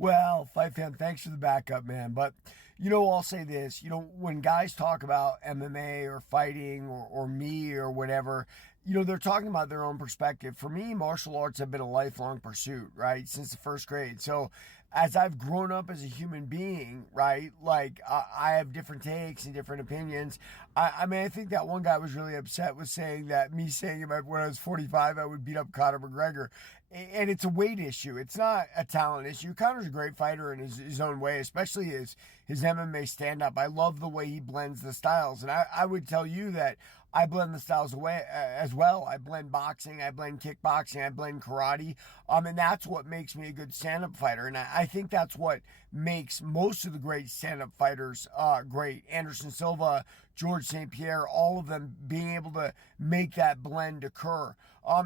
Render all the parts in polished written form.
Well, Fight Fan, thanks for the backup, man. But, I'll say this. When guys talk about MMA or fighting or me or whatever, they're talking about their own perspective. For me, martial arts have been a lifelong pursuit, right? Since the first grade. So, as I've grown up as a human being, right, like I have different takes and different opinions. I mean, I think that one guy was really upset with saying that me saying about when I was 45, I would beat up Conor McGregor. And it's a weight issue. It's not a talent issue. Conor's a great fighter in his own way, especially his MMA stand up. I love the way he blends the styles. And I would tell you that I blend the styles away as well. I blend boxing, I blend kickboxing, I blend karate. And that's what makes me a good stand up fighter. And I think that's what makes most of the great stand up fighters great. Anderson Silva, George St. Pierre, all of them being able to make that blend occur.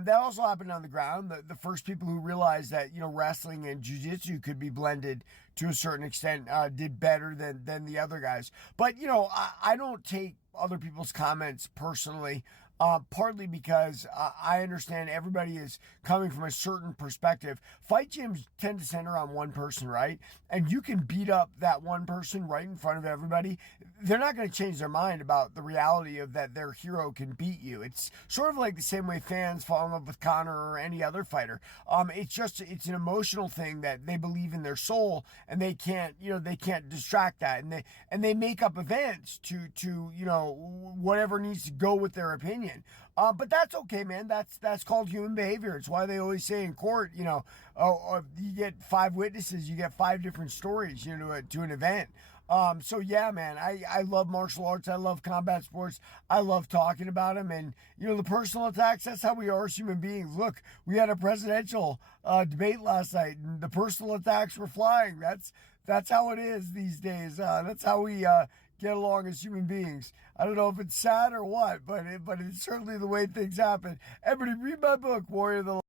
That also happened on the ground. The first people who realized that, wrestling and jiu-jitsu could be blended to a certain extent did better than the other guys. But, I don't take other people's comments personally, partly because I understand everybody is coming from a certain perspective. Fight gyms tend to center on one person, right? And you can beat up that one person right in front of everybody. They're not going to change their mind about the reality of that their hero can beat you. It's sort of like the same way fans fall in love with Conor or any other fighter. It's an emotional thing that they believe in their soul, and they can't distract that, and they make up events to whatever needs to go with their opinion. But that's okay, man. That's called human behavior. It's why they always say in court, you get 5 witnesses, you get 5 different stories, to an event. So yeah, man, I love martial arts. I love combat sports. I love talking about them. And, the personal attacks, that's how we are as human beings. Look, we had a presidential debate last night, and the personal attacks were flying. That's how it is these days. That's how we get along as human beings. I don't know if it's sad or what, but it's certainly the way things happen. Everybody read my book, Warrior of the